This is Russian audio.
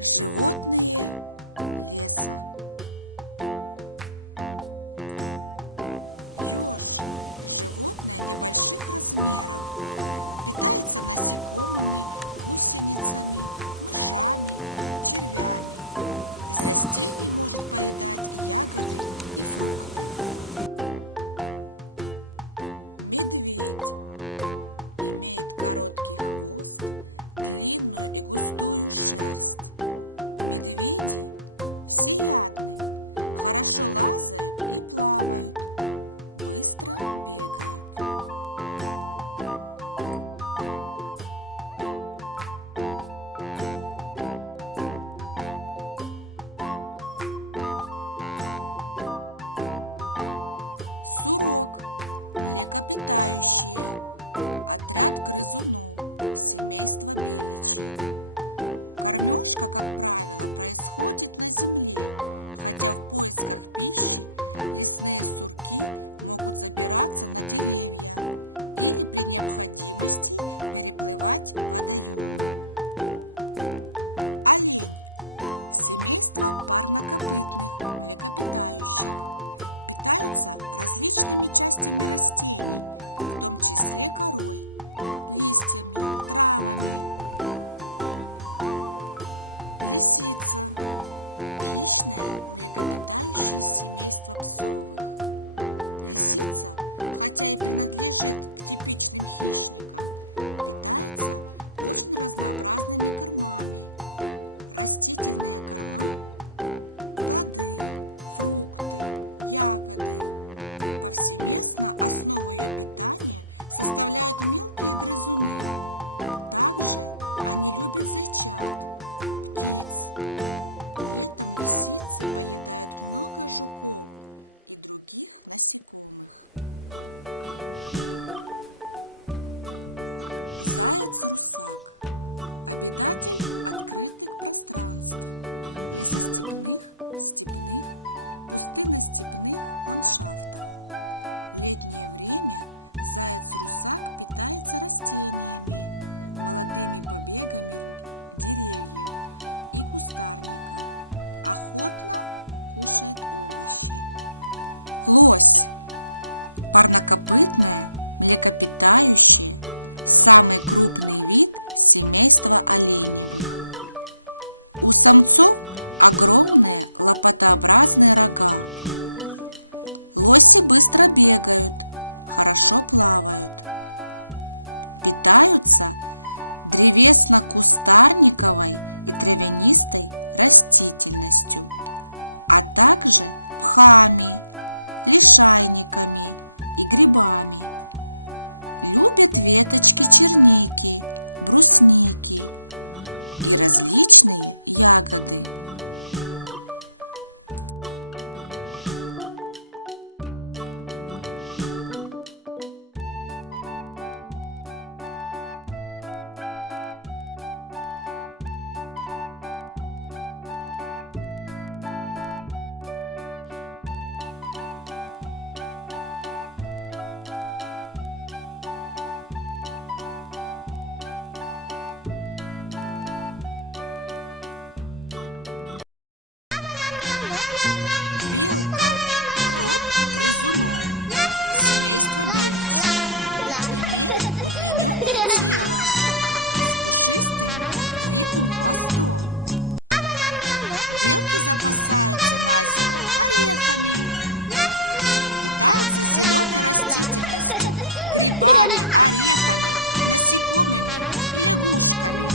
Животные леса. Еж – животное небольших размеров, питается насекомыми, гусеницами, мышами, червями. Из растений может поедать ягоды и фрукты. Медведь имеет короткий хвост, длинную и густую шерсть. Медведи всеядны, хорошо лазают и плавают, быстро бегают. Сурок – млекопитающие, отряд грызунов, семейство беличьих. Кормежка, как правило, происходит на земле, хотя в поисках пищи лесные сурки могут забираться на деревья или при необходимости переплывать водоемы. Олень – семейство парнокопытных млекопитающих. Питаются различными частями растений, в том числе корой, листьями, травами. Лисица – хищное млекопитающее семейство псовых. Лисица, хотя и принадлежит к типичным хищникам, питается очень разнообразными кормами. Растительные корма – плоды, фрукты, ягоды. Повсеместно основу ее питания составляют мелкие грызуны. Также они любят зайчат, птиц. Летом лисицы поедают много жуков и других насекомых. Заяц-русак – обитатель открытых пространств, лесостепных, степных, пустынно-степных ландшафтов. В летнее время заяц-русак питается растениями, молодыми побегами деревьев и кустарников, охотно кушает овощи. Лось – парнокопытное, млекопитающее, самый крупный вид семейства оленевых. У самцов огромные лопатообразные рога. Лоси быстро бегают, хорошо плавают. Питаются древесно-кустарниковой и травянистой растительностью, а также мхами, лишайниками и грибами. Любят веточки черники, брусники и различные ягоды. Белка – род грызунов, семейство беличьих, имеет удлиненное тело с пушистым длинным хвостом. Белки запасаются на зиму орехами, питаются зеленой растительностью, грибами, орехами, насекомыми и лягушками.